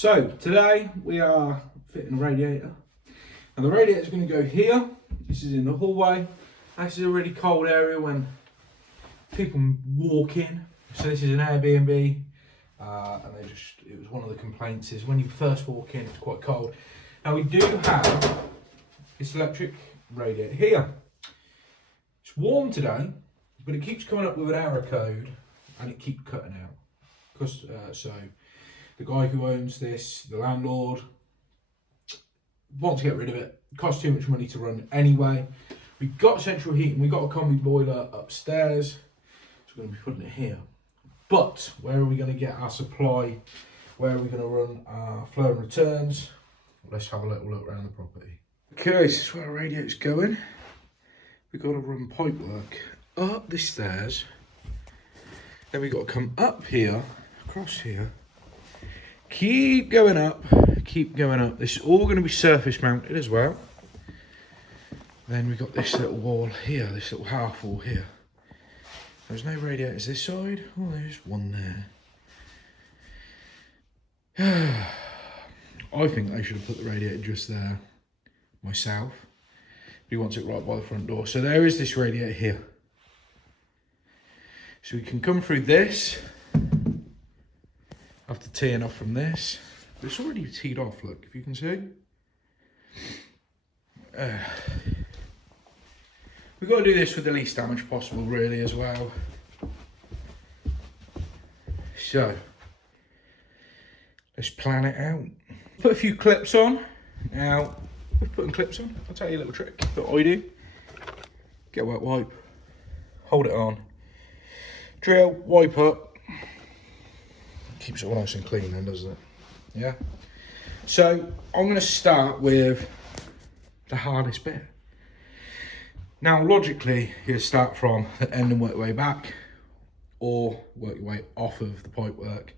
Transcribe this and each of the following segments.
So today we are fitting a radiator, and the radiator is going to go here. This is in the hallway. This is a really cold area when people walk in. So this is an Airbnb, and it was one of the complaints is when you first walk in, it's quite cold. Now we do have this electric radiator here. It's warm today, but it keeps coming up with an error code, and it keeps cutting out. Because so the guy who owns this, the landlord, wants to get rid of it. It costs too much money to run anyway. We've got central heating. We've got a combi boiler upstairs. So we're going to be putting it here. But where are we going to get our supply? Where are we going to run our flow and returns? Let's have a little look around the property. Okay, this is where our radiator's going. We've got to run pipework up the stairs. Then we've got to come up here, across here. Keep going up, keep going up. This is all going to be surface mounted as well. Then we've got this little wall here, this little half wall here. There's no radiators this side. Oh, there's one there. I think they should have put the radiator just there myself. He wants it right by the front door. So there is this radiator here. So we can come through this after teeing off from this. But it's already teed off, look, if you can see. We've got to do this with the least damage possible, really, as well. So, let's plan it out. Put a few clips on. Now, we're putting clips on. I'll tell you a little trick that I do. Get a wet wipe, hold it on, drill, wipe up. Keeps it all nice and clean then, doesn't it? Yeah. So, I'm going to start with the hardest bit. Now, logically, you start from the end and work your way back, or work your way off of the pipework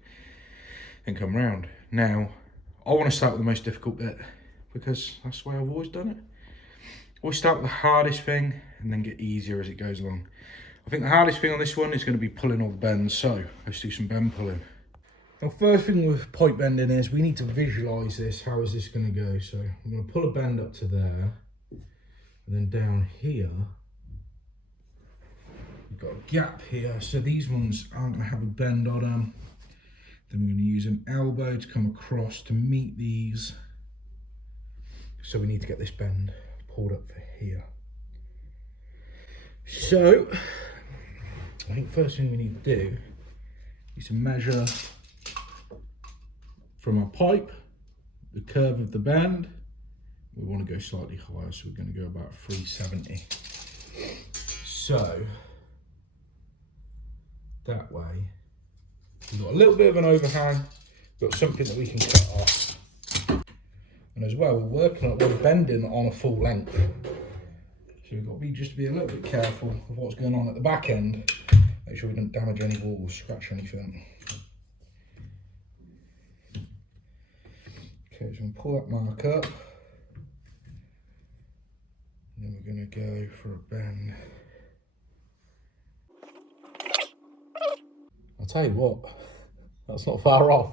and come round. Now, I want to start with the most difficult bit because that's the way I've always done it. Always start with the hardest thing and then get easier as it goes along. I think the hardest thing on this one is going to be pulling all the bends, so let's do some bend pulling. Now, first thing with pipe bending is we need to visualise this. How is this going to go? So I'm going to pull a bend up to there. And then down here, we've got a gap here. So these ones aren't going to have a bend on them. Then we're going to use an elbow to come across to meet these. So we need to get this bend pulled up for here. So I think first thing we need to do is to measure from our pipe, the curve of the bend. We want to go slightly higher, so we're going to go about 370. So that way, we've got a little bit of an overhang, got something that we can cut off. And as well, we're bending on a full length. So we've got to just be a little bit careful of what's going on at the back end. Make sure we don't damage any walls, scratch anything. Okay, so I'm going to pull that mark up. Then we're going to go for a bend. I'll tell you what, that's not far off.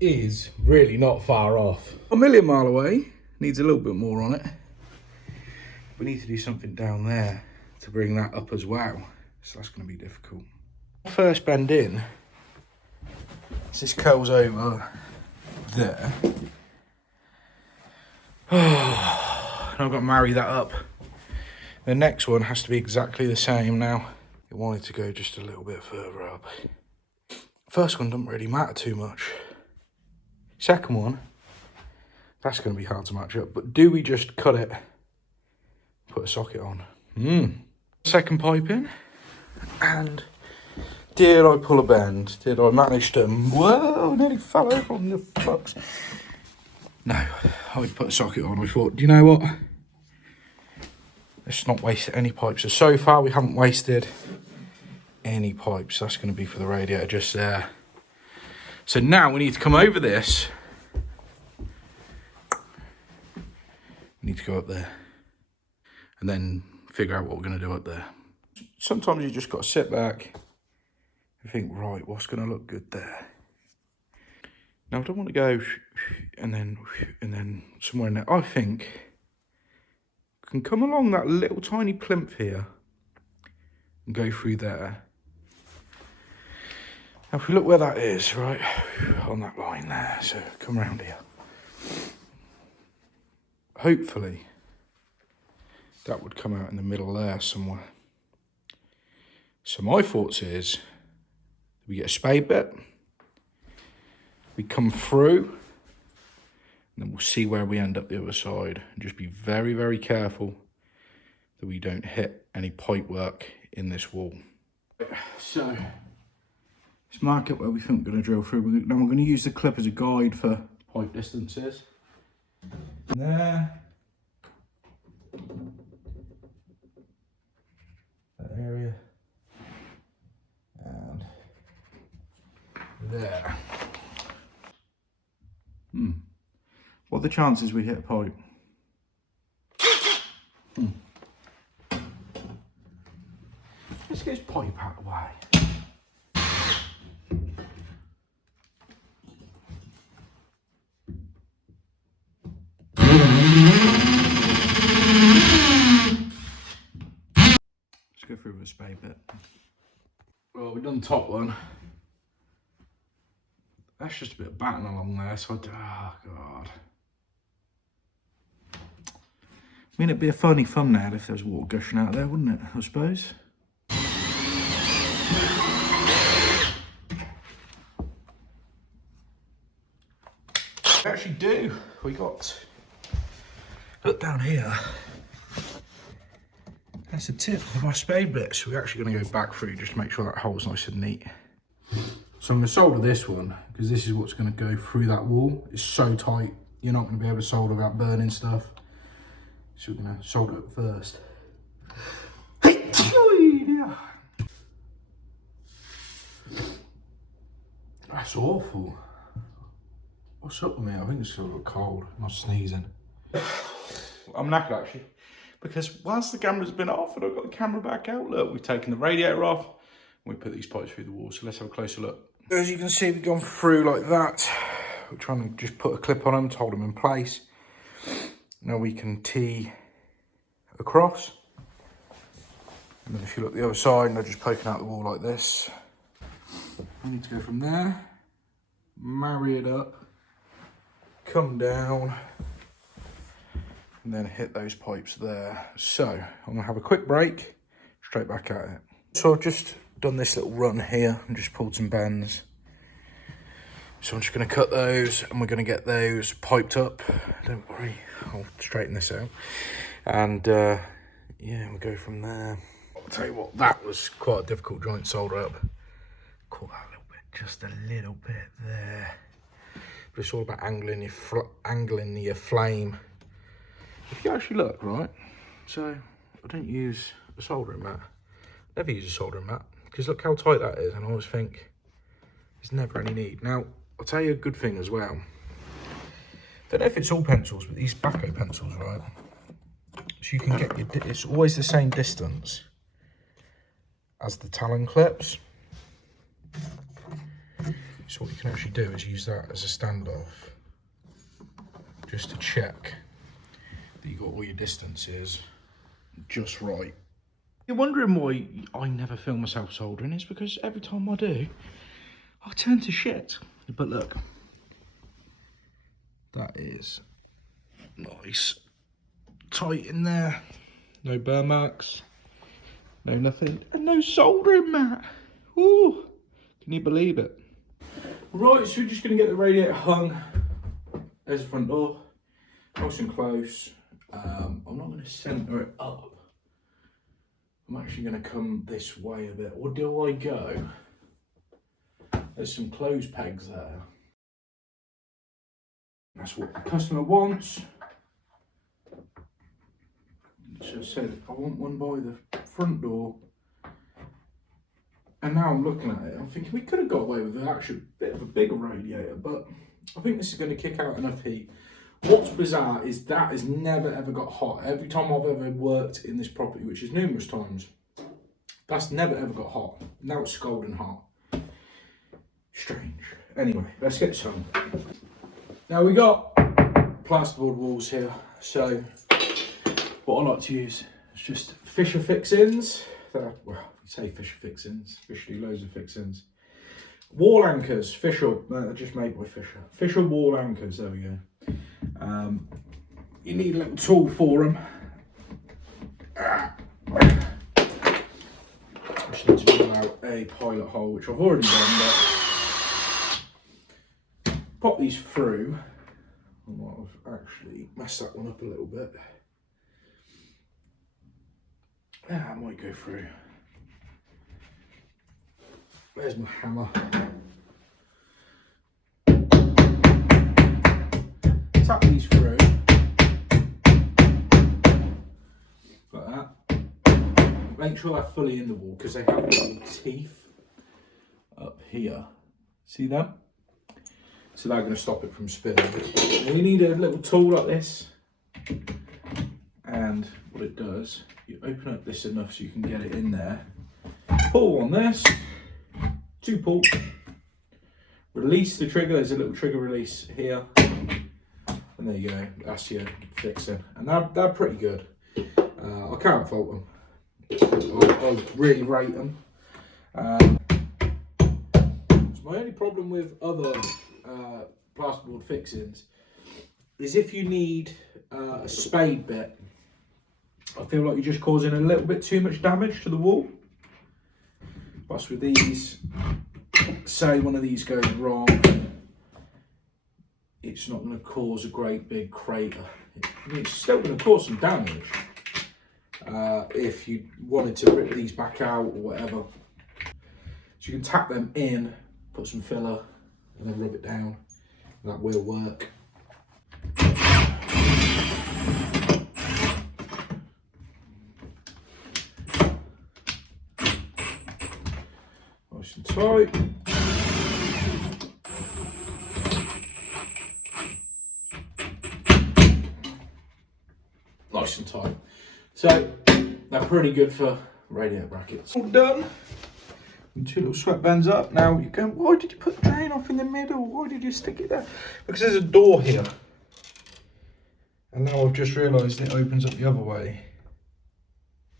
Is really not far off. A million mile away, needs a little bit more on it. We need to do something down there to bring that up as well. So that's going to be difficult. First bend in, so this curls over there. I've got to marry that up. The next one has to be exactly the same now. It wanted to go just a little bit further up. First one doesn't really matter too much. Second one, that's going to be hard to match up. But do we just cut it, put a socket on? Second pipe in. And did I pull a bend? Did I manage to... Whoa, nearly fell over on the fucks. No, I would put a socket on. I thought, do you know what? Let's not waste any pipes. So far, we haven't wasted any pipes. That's going to be for the radiator just there. So now we need to come over this. We need to go up there. And then figure out what we're going to do up there. Sometimes you just got to sit back and think, right, what's going to look good there? Now I don't want to go and then somewhere in there. I think I can come along that little tiny plinth here and go through there. Now if we look where that is, right, on that line there, so come around here. Hopefully that would come out in the middle there somewhere. So my thoughts is, we get a spade bit, we come through, and then we'll see where we end up the other side. And just be very, very careful that we don't hit any pipe work in this wall. So, let's mark it where we think we're going to drill through. Now we're going to use the clip as a guide for pipe distances. There. That area. And there. What are the chances we hit a pipe? Let's get this pipe out of the way. Let's go through with a spade bit. Well, we've done the top one. That's just a bit of batten along there, so oh God. I mean, it'd be a funny thumbnail if there was water gushing out there, wouldn't it, I suppose? We actually do. We got, look down here. That's the tip of our spade bit, so we're actually going to go back through just to make sure that hole's nice and neat. So I'm going to solder this one, because this is what's going to go through that wall. It's so tight, you're not going to be able to solder without burning stuff. So we're going to solder it first. That's awful. What's up with me? I think it's a little cold. I'm not sneezing. I'm knackered actually, because whilst the camera's been off and I've got the camera back out, look, we've taken the radiator off and we put these pipes through the wall. So let's have a closer look. As you can see, we've gone through like that. We're trying to just put a clip on them to hold them in place. Now we can tee across. And then if you look the other side, they're just poking out the wall like this. We need to go from there, marry it up, come down, and then hit those pipes there. So I'm gonna have a quick break, straight back at it. So I've just done this little run here and just pulled some bends. So I'm just gonna cut those and we're gonna get those piped up. Don't worry, I'll straighten this out. And yeah, we'll go from there. I'll tell you what, that was quite a difficult joint solder up. Caught that a little bit, just a little bit there. But it's all about angling your flame. If you actually look, right, so I don't use a soldering mat. Never use a soldering mat, because look how tight that is, and I always think there's never any need. Now, I'll tell you a good thing as well. Don't know if it's all pencils, but these Bacco pencils, right? So you can get it's always the same distance as the Talon clips. So what you can actually do is use that as a standoff, just to check that you got all your distances just right. You're wondering why I never film myself soldering, is because every time I do, I turn to shit. But look, that is nice, tight in there, no burn marks, no nothing, and no soldering mat. Ooh, can you believe it? Right, so we're just going to get the radiator hung. There's the front door, nice and close. I'm not going to centre it up. I'm actually going to come this way a bit. Or do I go? There's some clothes pegs there. That's what the customer wants. So I said, I want one by the front door. And now I'm looking at it, I'm thinking we could have got away with an actually bit of a bigger radiator, but I think this is going to kick out enough heat. What's bizarre is that has never ever got hot. Every time I've ever worked in this property, which is numerous times, that's never ever got hot. Now it's scalding hot. Strange. Anyway, let's get some. Now we got plasterboard walls here, so what I like to use is just Fisher fixins. Well, you say Fisher fixins, Fisher do loads of fixins. Wall anchors, Fisher, they're just made by Fisher. Fisher wall anchors, there we go. You need a little tool for them. Just need to drill out a pilot hole, which I've already done, but pop these through. I might have actually messed that one up a little bit. Yeah, I might go through. There's my hammer. Tap these through. Like that. Make sure they're fully in the wall because they have little teeth up here. See them? So they're going to stop it from spinning. Now you need a little tool like this. And what it does, you open up this enough so you can get it in there. Pull on this. 2 pull. Release the trigger. There's a little trigger release here. And there you go. That's your fixing. And they're pretty good. I can't fault them. I really rate them. So my only problem with other plasterboard fixings is if you need a spade bit, I feel like you're just causing a little bit too much damage to the wall. Plus with these, say one of these goes wrong, it's not going to cause a great big crater. It's still going to cause some damage if you wanted to rip these back out or whatever. So you can tap them in, put some filler and then rub it down. That will work. Nice and tight. Nice and tight. So they're pretty good for radiator brackets. All done. And 2 little sweat bands up. Now you go, why did you put the drain off in the middle? Why did you stick it there? Because there's a door here. And now I've just realised it opens up the other way.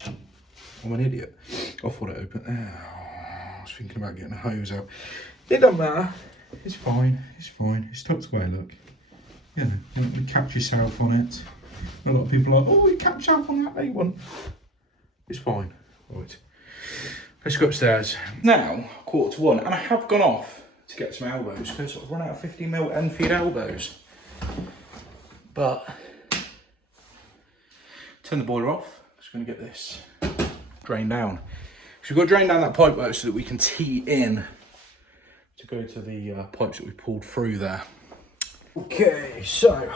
I'm an idiot. I thought it opened. I was thinking about getting a hose out. It doesn't matter. It's fine. It's fine. It's tucked away, look. You know, you catch yourself on it. A lot of people are like, oh, you catch yourself on that A1. It's fine. Right. Let's go upstairs. Now, 1:45, and I have gone off to get some elbows because I've run out of 50mm Enfield elbows. But, turn the boiler off. Just going to get this drained down. So we've got to drain down that pipework so that we can tee in to go to the pipes that we pulled through there. Okay, so,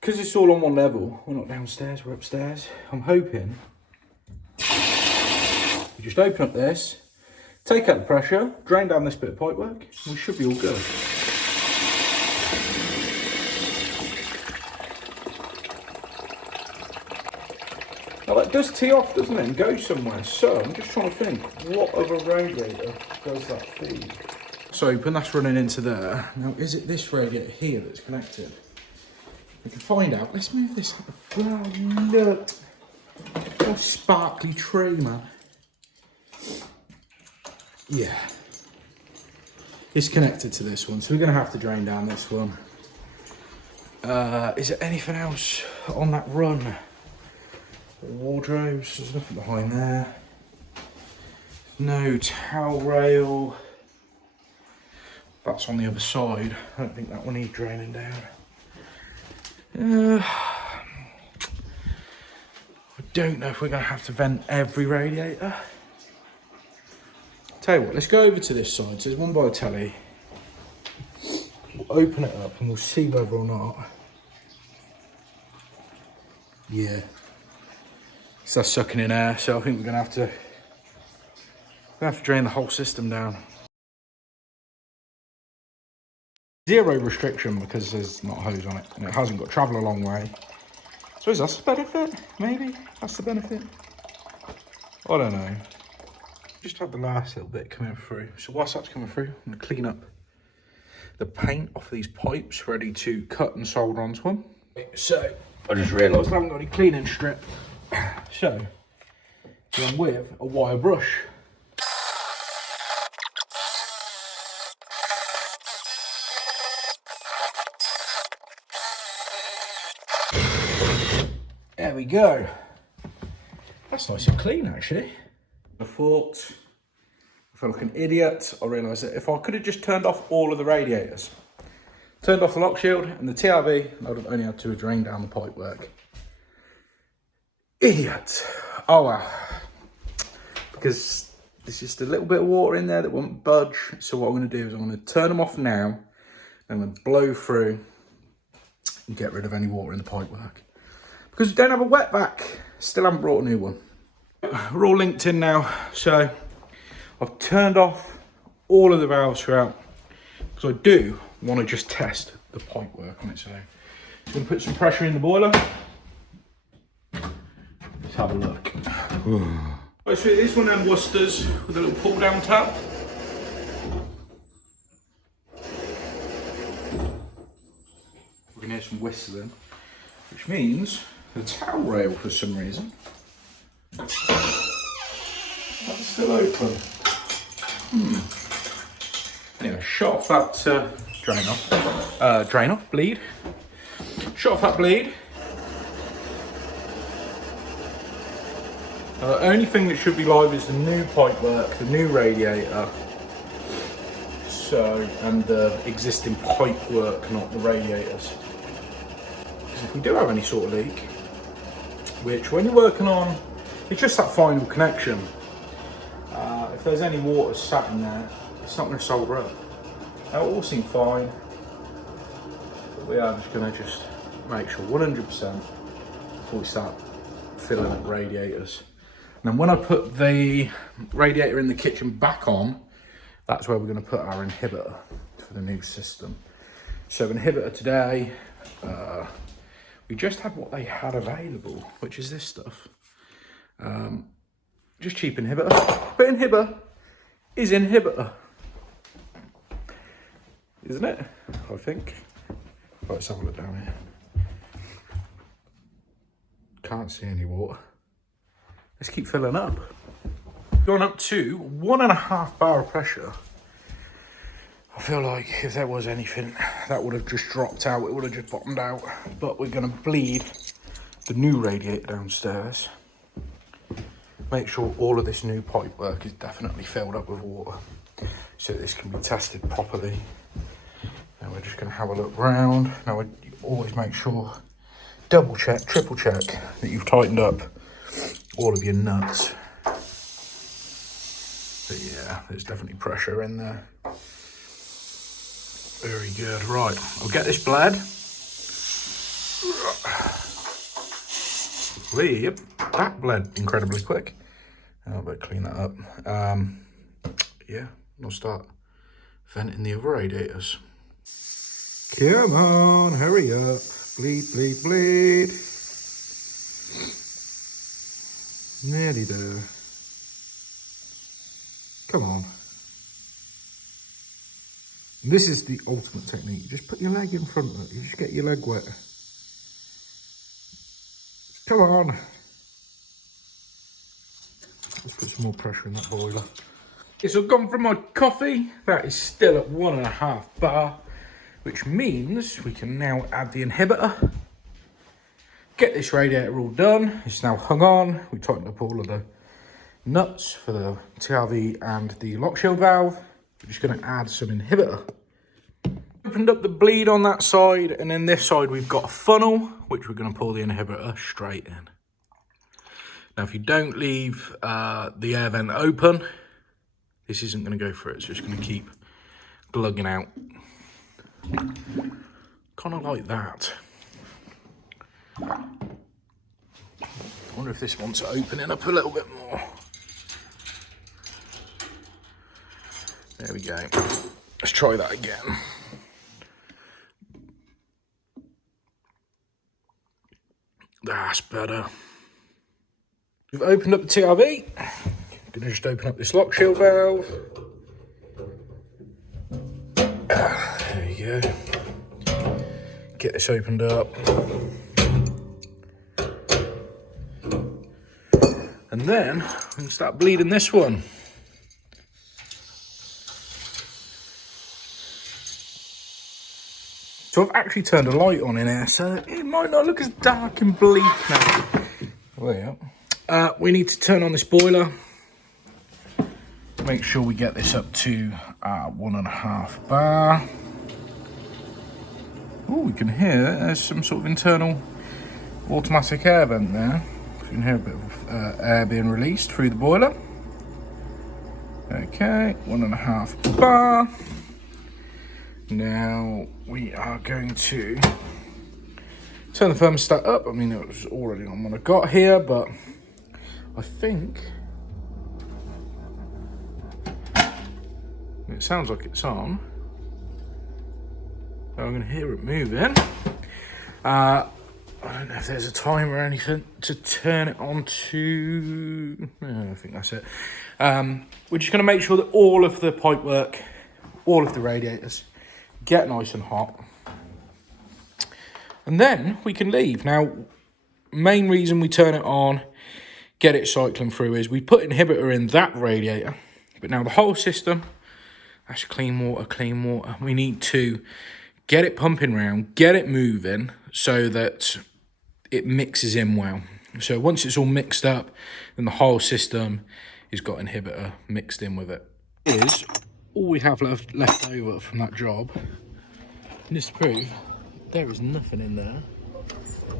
because it's all on one level, we're not downstairs, we're upstairs. I'm hoping you just open up this, take out the pressure, drain down this bit of pipework, and we should be all good. Now that does tee off, doesn't it, and go somewhere. So I'm just trying to think, what other radiator does that feed? So open, that's running into there. Now is it this radiator here that's connected? We can find out. Let's move this. Oh, look. What a sparkly tree, man. Yeah. It's connected to this one, so we're going to have to drain down this one. Is there anything else on that run? Wardrobes, there's nothing behind there. No towel rail. That's on the other side. I don't think that one needs draining down. I don't know if we're going to have to vent every radiator. Tell you what, let's go over to this side. So there's one by the telly. We'll open it up and we'll see whether or not. Yeah. So that's sucking in air. So I think we're going to have to drain the whole system down. Zero restriction because there's not a hose on it and it hasn't got to travel a long way. So is that the benefit? Maybe that's the benefit. I don't know. Just had the last little bit coming through. So whilst that's coming through, I'm gonna clean up the paint off these pipes, ready to cut and solder onto them. So I just realised I haven't got any cleaning strip. So I'm with a wire brush. There we go. That's nice and clean, actually. I thought, I felt like an idiot. I realised that if I could have just turned off all of the radiators, turned off the lock shield and the TRV, I would have only had to drain down the pipework. Idiot. Oh well. Because there's just a little bit of water in there that won't budge. So what I'm going to do is I'm going to turn them off now. I'm going to blow through and get rid of any water in the pipework. Because we don't have a wet vac. Still haven't brought a new one. We're all linked in now. So I've turned off all of the valves throughout. Because I do want to just test the pipework on it. So I'm going to put some pressure in the boiler. Let's have a look. Right, so this one then Worcester's with a little pull down tap. We can hear some whistling, which means the towel rail for some reason that's still open. Anyway, shut off that bleed. Shut off that bleed. The only thing that should be live is the new pipework, the new radiator. So, and the existing pipework, not the radiators. Because if we do have any sort of leak, which when you're working on, it's just that final connection. If there's any water sat in there, it's not going to solder up. Now it all seemed fine, but we are just going to make sure 100% before we start filling up radiators. And then when I put the radiator in the kitchen back on, that's where we're going to put our inhibitor for the new system. So inhibitor today, we just had what they had available, which is this stuff. Just cheap inhibitor, but inhibitor is inhibitor, isn't it? I think. Right, let's have a look down here. Can't see any water. Let's keep filling up. Going up to 1.5 bar of pressure. I feel like if there was anything that would have just dropped out, it would have just bottomed out. But we're going to bleed the new radiator downstairs. Make sure all of this new pipework is definitely filled up with water so this can be tested properly. Now we're just going to have a look round. Now you always make sure, double check, triple check that you've tightened up all of your nuts. But yeah, there's definitely pressure in there. Very good. Right, I'll get this bled. Yep, that bled incredibly quick. I'll better clean that up. Yeah, I'll start venting the other radiators. Come on, hurry up. Bleed, bleed, bleed. Nearly there. Come on. And this is the ultimate technique. You just put your leg in front of it. You just get your leg wet. Come on. Let's put some more pressure in that boiler. Okay, so I've gone from my coffee. That is still at 1.5 bar, which means we can now add the inhibitor. Get this radiator all done. It's now hung on. We tightened up all of the nuts for the TRV and the lock shield valve. We're just going to add some inhibitor. Opened up the bleed on that side, and then this side we've got a funnel, which we're going to pour the inhibitor straight in. Now, if you don't leave the air vent open, this isn't going to go through. It's just going to keep glugging out. Kind of like that. I wonder if this wants opening up a little bit more. There we go. Let's try that again. That's better. We've opened up the TRV. Gonna just open up this lock shield valve. There you go. Get this opened up. And then we can start bleeding this one. So I've actually turned a light on in here, so it might not look as dark and bleak now. Well, we need to turn on this boiler. Make sure we get this up to 1.5 bar. Oh, we can hear there's some sort of internal automatic air vent there. So you can hear a bit of air being released through the boiler. Okay, 1.5 bar. Now we are going to turn the thermostat up. I mean, it was already on when I got here, but I think it sounds like it's on. I'm going to hear it moving. I don't know if there's a timer or anything to turn it on to. No, I think that's it. We're just going to make sure that all of the pipework, all of the radiators get nice and hot. And then we can leave. Now, main reason we turn it on, get it cycling through, is we put inhibitor in that radiator. But now the whole system, that's clean water. We need to get it pumping round, get it moving so that it mixes in well. So once it's all mixed up, then the whole system has got inhibitor mixed in with it. Is all we have left over from that job. And just to prove, there is nothing in there.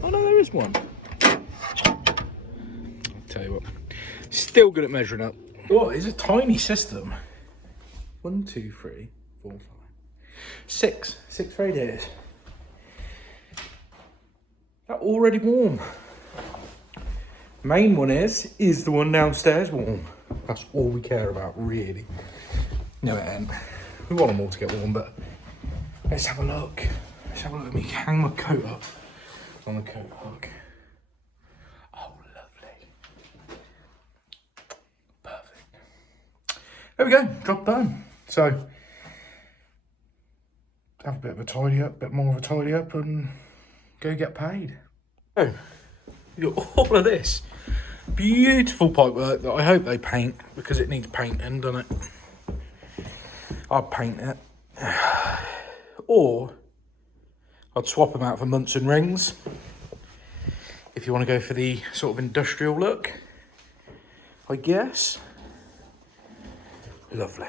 Oh no, there is one. I'll tell you what, still good at measuring up. What is a tiny system? 1, 2, 3, 4, 5, 6 radiators. They're already warm. Main one is the one downstairs warm? That's all we care about, really. No, it ain't. We want them all to get warm, but let's have a look. Let's have a look at me hang my coat up on the coat hook. Oh, lovely. Perfect. There we go, job done. So, have a bit of a tidy up, bit more of a tidy up, and go get paid. So, you got all of this beautiful pipework that I hope they paint, because it needs painting, doesn't it? I'd paint it. Or I'd swap them out for Munson rings if you want to go for the sort of industrial look, I guess. Lovely.